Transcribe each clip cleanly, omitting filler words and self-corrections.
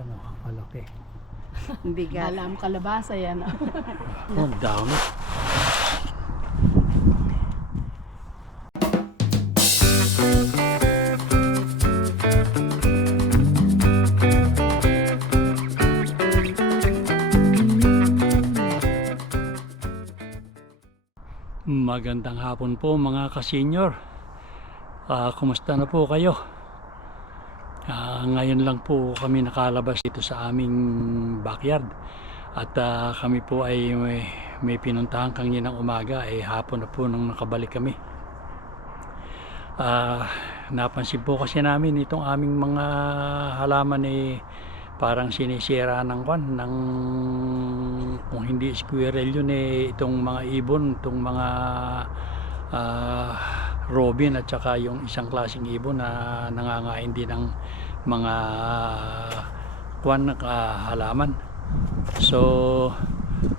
Ayan o, ang kalaki. Bigat. Alam kalabasa yan. Oh, ang dami. Magandang hapon po mga ka-senior. Kumusta na po kayo? Ngayon lang po kami nakalabas dito sa aming backyard. At kami po ay may pinuntahan kaninang umaga. Hapon na po nung nakabalik kami. Napansin po kasi namin itong aming mga halaman parang sinisira ng kung hindi squirrel yun itong mga ibon, itong mga robin at saka yung isang klaseng ibon na nangangain din ng mga halaman. So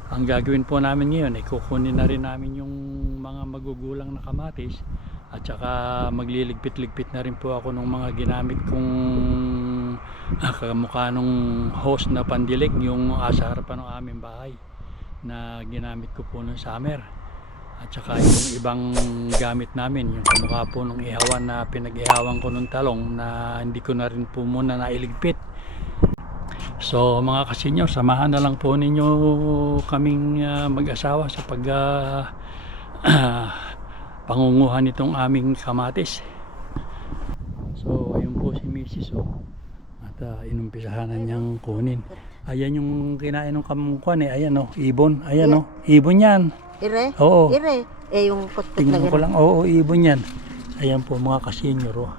ang gagawin po namin ngayon kukunin na rin namin yung mga magugulang na kamatis at saka magliligpit-ligpit na rin po ako ng mga ginamit kong kamukha nung host na pandilig, yung sa harapan ng aming bahay na ginamit ko po nung summer. At saka yung ibang gamit namin, yung kamukha po nung ihawan na pinag-ihawan ko nung talong na hindi ko na rin po muna nailigpit. So mga kasenyor, samahan na lang po ninyo kaming mag-asawa sa pangunguhan itong aming kamatis. So ayun po si Mrs. At inumpisahan na niyang kunin. Ayan yung kinain ng kamukhan ayan ibon. Ayan ibon yan. Ire? Oo. Ire? Yung kutut na Tingnan ko lang, oo, ibon yan. Ayan po mga kasenyor.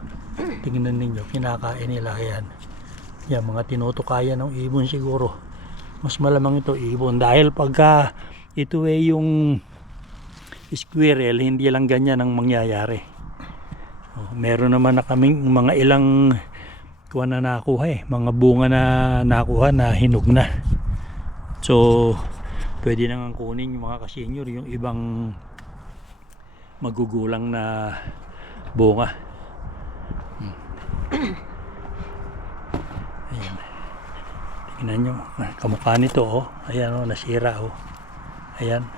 Tingnan ninyo, kinakain nila yan. Yan, mga tinutukayan ng ibon siguro. Mas malamang ito ibon. Dahil pagka ito yung squirrel, hindi lang ganyan ang mangyayari. Meron naman na kaming mga ilang kuha na nakuha mga bunga na nakuha na hinog na. So pwede nang kunin yung mga kasenyor yung ibang magugulang na bunga. Ayan. Tingnan nyo, kamukha nito ayan nasira ayan.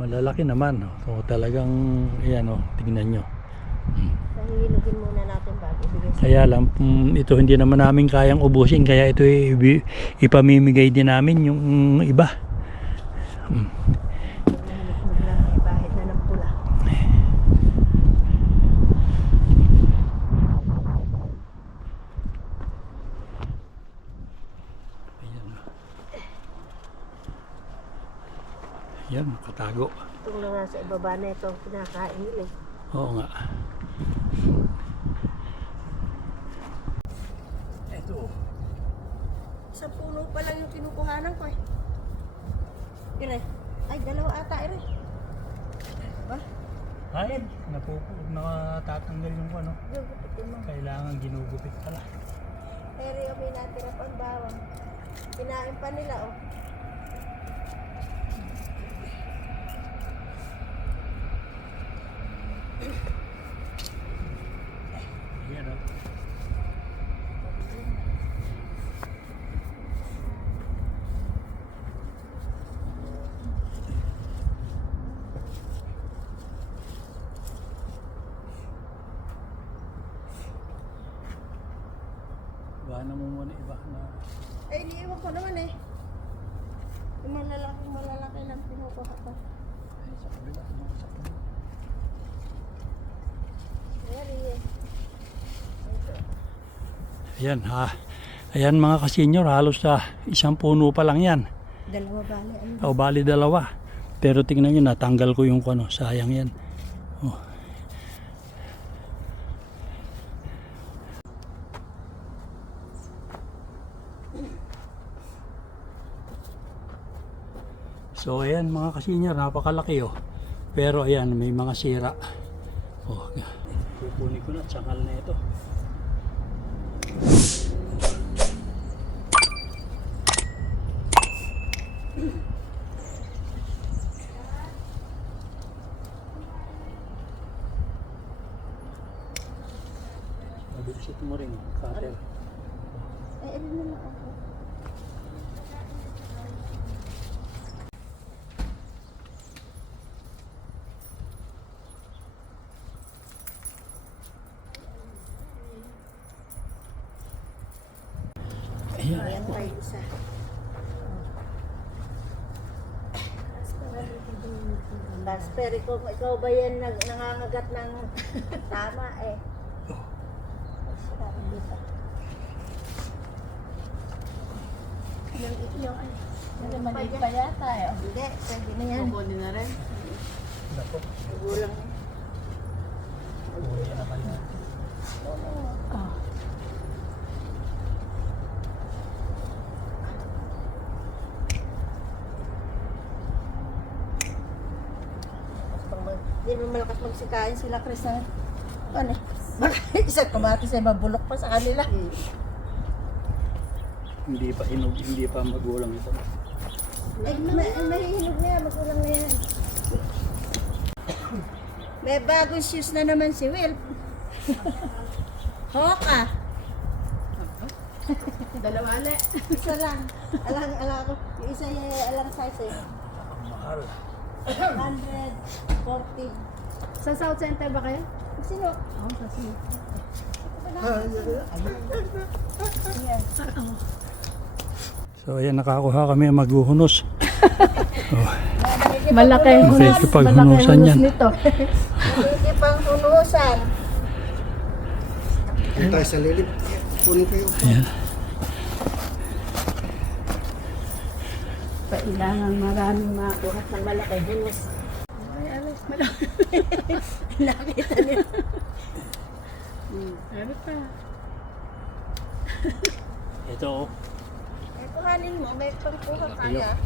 Malalaki naman. So, talagang ayan tingnan nyo. Hinugin muna natin bago ibigay sa Kaya lang ito hindi naman namin kayang ubusin, kaya ito ipamimigay din namin yung iba. bahid na ng pula. Yan, katago. Itong nga sa ibaba na ito kinakain nila. Oo nga. Ito. Sa puno pa lang yung kinukuhanan ko Ire? Ay, dalawa ata ire. Ba? Ay, nakatatanggal yung Gugupitin mo. kailangan ginugupit pala. Pero yung may natira pang bawang. Kinain pa nila Yan Bahan mo muna iba na. iniiwan ko naman Yung malalaki lang pinukuha ko. Ay, sa kabila. Sa kabila. Ayan ayan mga kasenyor, halos isang puno pa lang yan. Dalawa bali. Bali dalawa. Pero tingnan nyo, natanggal ko yung sayang yan. So ayan mga kasenyor, napakalaki Pero ayan, may mga sira. Kukunin ko na, tsakal na ito. Gusto mo rin, cutter. Ano na lang ako. Ayan. Ayan tayo isa. Casper, ikaw ba yan nangangagat ng tama eh? Yung maliit pa yata eh. Hindi, pwede na yan. Kukunin na rin. Nako. Gulang. Huli na kayo. Oh. Hindi naman malakas magsikain sila, Chris. Ha? Ano? Baka isang kamatis ay mabulok pa sa kanila. Hindi pa hinog, hindi pa magulang ito. Ay, mahihinog na yan, magulang na yan. May bagong shoes na naman si Will. Hoka. Dalawa ulit. Isa lang. Alang ko. Yung isa yung alang size eh. Ang mahal. 140. Sa South Center ba kayo? Sino? Oo, sa South. So ayan, nakakuha kami maghuhunos. Malaki yung Okay, hunos. kapag Malaki yung hunusan hunos yan. nito. Hindi pang hunusan. Kung tayo sa lilim, kunin ko yung Ayan. Kailangan maraming makuha ng malaki hunos. Ay, alas, malaki. Nakita niyo. Ano pa? Ito oh. Eh, kuhanin mo. May pangkuha kaya.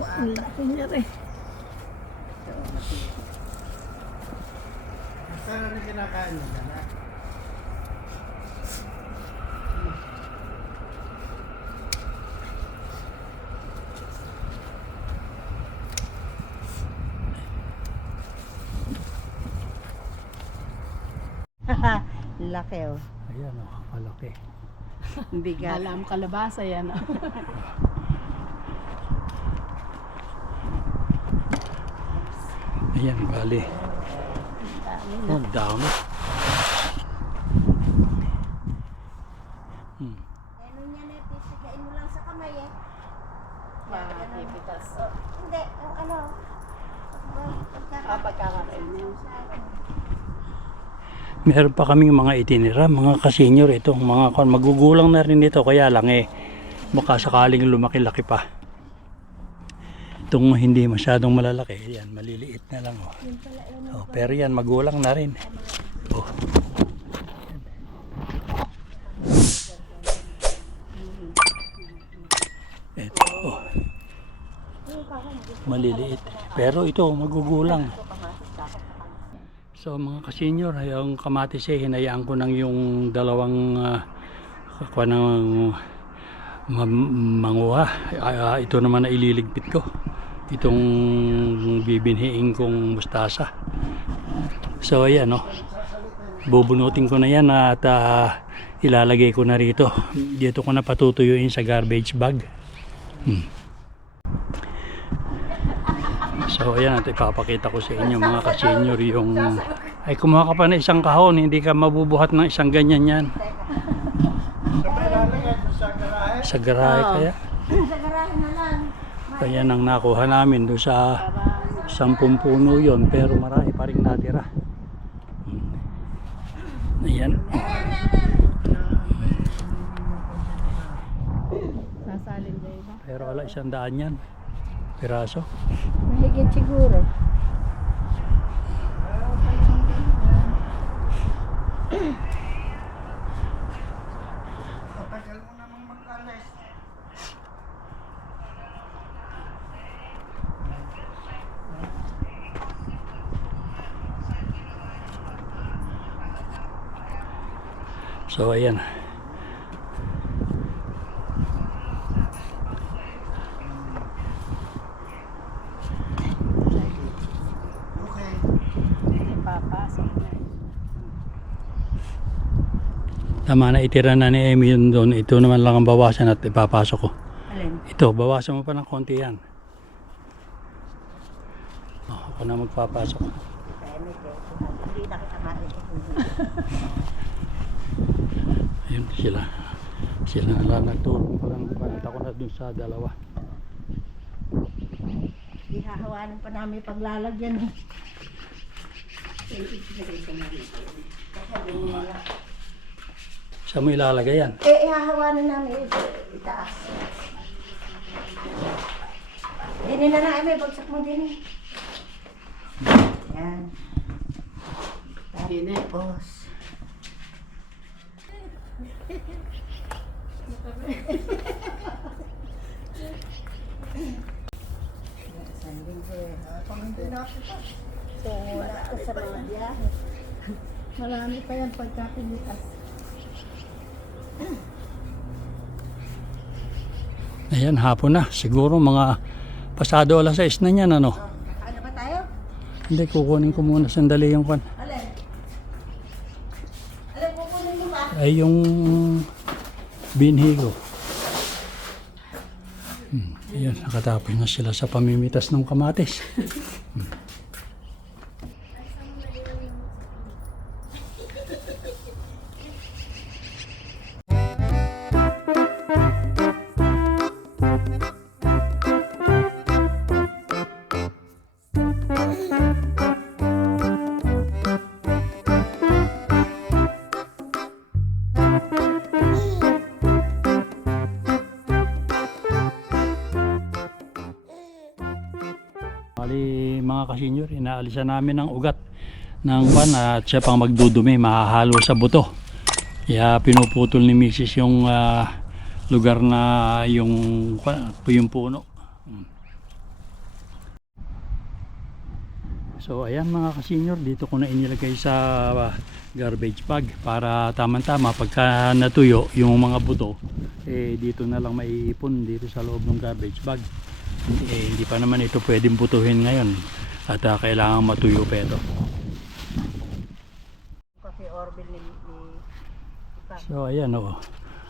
Ang laki niya rin. Saan rin kinakain mo na? Laki oh. Ayan oh, kalaki. Bigat. Alam kalabasa yan. Ayan, bali. Oh, ang dami. Ano niya na, pipikain mo lang sa kamay eh. Pipitas. Hindi, yung ano. Pagkakaroon niya. Meron pa kaming mga itinira, mga kasenyor ito, mga magugulang na rin ito, kaya lang eh baka sakaling lumaki-laki pa. Itong hindi masyadong malalaki, yan maliliit na lang oh. Oh, pero yan magulang na rin. Oh. Ito oh. Maliliit, pero ito magugulang. So mga kasenyor, yung kamatis eh, hinayaan ko nang yung dalawang kuha ng manguha. Ito naman na ililigpit ko. Itong bibinhiin kong mustasa. So ayan oh. Bubunutin ko na yan at ilalagay ko na rito. Dito ko na patutuyuin sa garbage bag. So ayan, at ipapakita ko sa inyo mga kasenyor yung ay kumuha ka pa na isang kahon, hindi ka mabubuhat ng isang ganyan yan. Sa garahe kaya. Sa garahe na lang. Kaya nang nakuha namin doon sa 10 puno yon, pero marami pa rin natira. Ayan. Sasalin niya iba. Pero wala 100 yan. Piraso. Mahigit siguro. Patagal mo namang mag-alis. So ayan. Okay. Tama na, itira na ni Emmy yun doon. Ito naman lang ang bawasan at ipapasok ko. Alin? Ito, bawasan mo pa ng konti yan. Ako na magpapasok. Hindi na kita makikita. Ayun sila. Sila na lang nagtulong. Parang panat ako na dun sa dalawa. Ihahawanan pa namin paglalagyan. Saan mo ilalagay yan? Ihahawanan namin itaas. Dini na na, may bagsak mo din. Yan. Dini. Tapos. So, wala ka sa mga biyahe. Marami pa yan pagkapilitas. Ayan, hapon na. Siguro mga pasado alas 6 na yan, ano? Ano ba tayo? Hindi, kukunin ko muna sandali yung pan. Alin? Alin, kukunin mo ba? Ay, yung binhi ko. Ayan, nakatapos na sila sa pamimitas ng kamatis. Bali, mga kasenyor, inaalisan namin ang ugat ng pan at siya pang magdudumi, mahahalo sa buto. Kaya pinuputol ni Mrs. yung lugar na yung puno. So ayan mga kasenyor, dito ko na inilagay sa garbage bag para tamang-tama pagka natuyo yung mga buto, dito na lang maiipon dito sa loob ng garbage bag. Hindi pa naman ito pwedeng butuhin ngayon at kailangan matuyo pa ito. Coffee Orville ni So ayan o.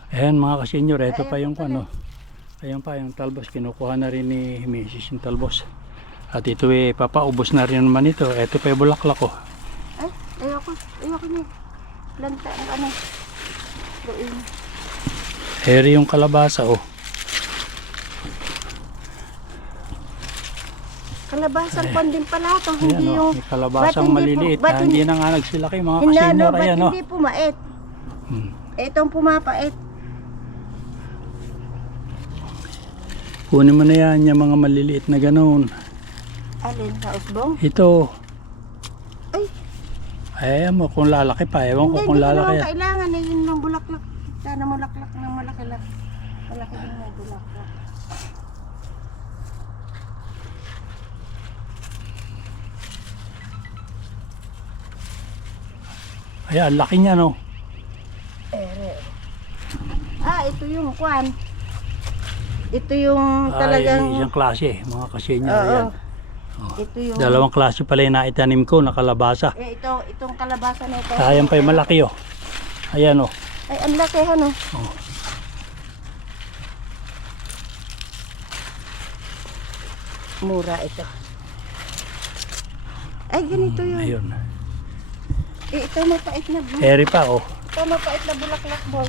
Ayan mga kasenyor, ito pa yung ano. Ayan pa yung talbos, kinukuha na rin ni Mrs. yung talbos. At ito papaubos na rin naman ito. Ito pa yung bulaklak ko. Ay, ayoko niya. Lanta, ano. Doon. Heri yung kalabasa oh. Kalabasang pan din pala ito, Ayan hindi o, yung... may kalabasang ba't maliliit. ba't Hindi na nga nagsilaki mga Hindi, kasenyor. ba't Ayan o. hindi pumait? Itong pumapait. Kunin mo na yan yung mga maliliit na ganoon. Alin, sa usbong? Ito. Ay, Ayan mo kung lalaki pa. Ewan ko hindi kung ko lalaki naman yan. kailangan eh, yun ng bulaklak. Sana mulaklak ng malaki lang. Malaki din may bulaklak. Ayan, laki niya no. Ito yung kwan. Ito yung talagang... Ay, isang klase mga kasenyor. Oo. Ayan. Ito yung... Dalawang klase pala yung naitanim ko na kalabasa. Itong kalabasa na ito. Ayan pa yung malaki oh. Ayan oh. Ay, ang laki ano. Oh. Mura ito. Ay, ganito yun. Ayun. Ito mapait na Eri pa oh. Ito mapait na bulaklak boy.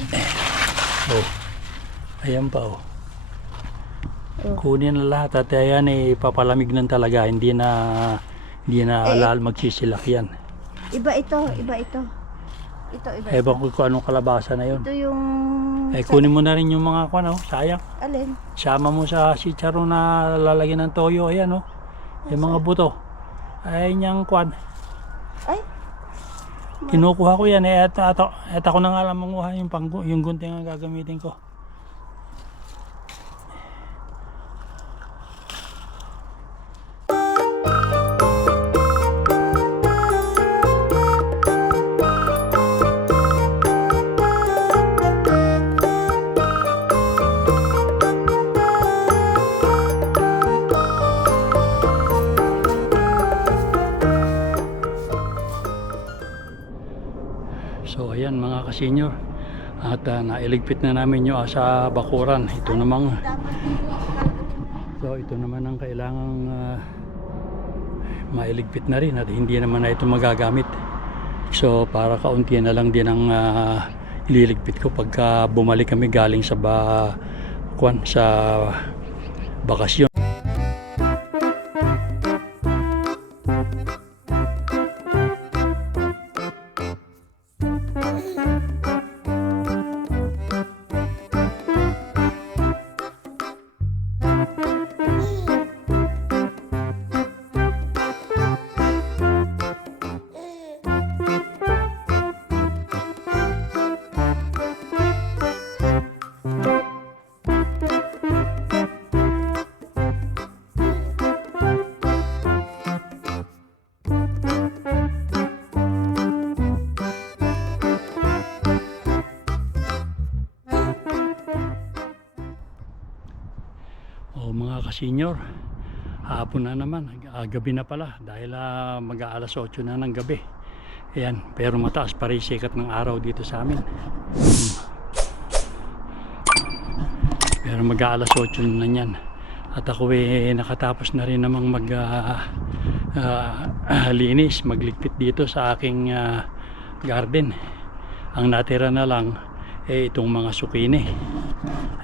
Oh. Ayan pa oh. Oh. Kunin na lahat at ayan papalamig na talaga. Hindi na alal magsisilak yan. Iba ito, iba ito. Ito, iba. Ewan ko kung anong kalabasa na yun. Ito yung... Kunin mo na rin yung mga kwan oh. Sayang. Alin? Sama mo sa chicharon na lalagyan ng toyo. Ayan oh. Yung mga buto. Ay niyang kwan. Ay, Kinukuha ko yan at ako na nga lang manguha yung gunting ang gagamitin ko. So ayan mga kasenyor, at nailigpit na namin yung sa bakuran. Ito namang, so ito naman ang kailangang mailigpit na rin at hindi naman na ito magagamit. So para kaunti na lang din ang ililigpit ko pagka bumalik kami galing sa sa bakasyon. Mga kasenyor, hapon na naman, gabi na pala dahil mag-aalas 8 na ng gabi. Ayan, pero mataas pa rin sikat ng araw dito sa amin. Pero mag-aalas 8 na yan. At ako nakatapos na rin namang linis, magligpit dito sa aking garden. Ang natira na lang itong mga sukini.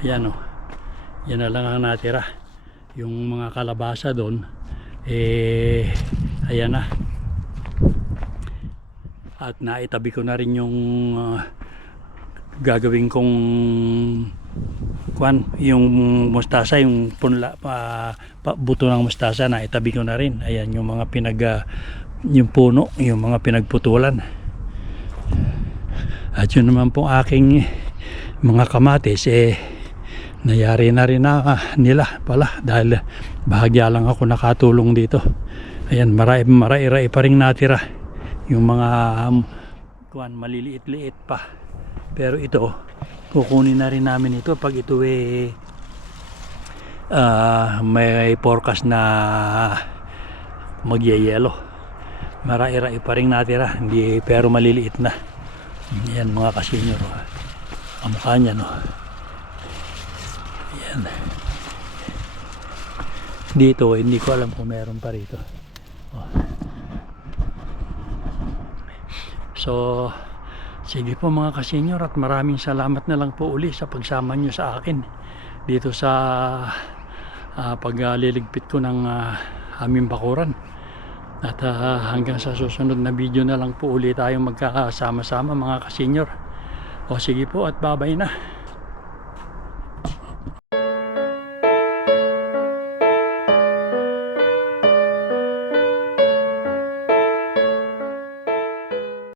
Ayan o. Yan na lang ang natira. Yung mga kalabasa doon ayan na. At naitabi ko na rin yung gagawin kong yung mustasa, yung punla, buto ng mustasa, naitabi ko na rin. Ayan yung mga yung puno, yung mga pinagputulan. At yun naman pong aking mga kamatis nayari na rin nila pala dahil bahagya lang ako nakatulong dito. Ayan, marai pa rin natira yung mga maliliit-liit pa, pero ito kukunin na rin namin ito pag ito may forecast na magyayelo. Marai pa rin natira, hindi, pero maliliit na. Ayan mga kasenyor, ang mukha niya Ayan. Dito hindi ko alam kung meron pa rito. So sige po mga kasenyor, at maraming salamat na lang po uli sa pagsama nyo sa akin dito sa pagliligpit ko ng aming bakuran. At hanggang sa susunod na video na lang po uli tayong magkakasama-sama mga kasenyor. O sige po, at babay na.